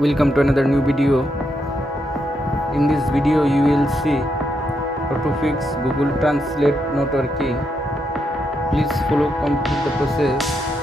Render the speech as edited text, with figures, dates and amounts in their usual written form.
Welcome to another new video. In this video you will see how to fix Google Translate not working. Please follow complete the process.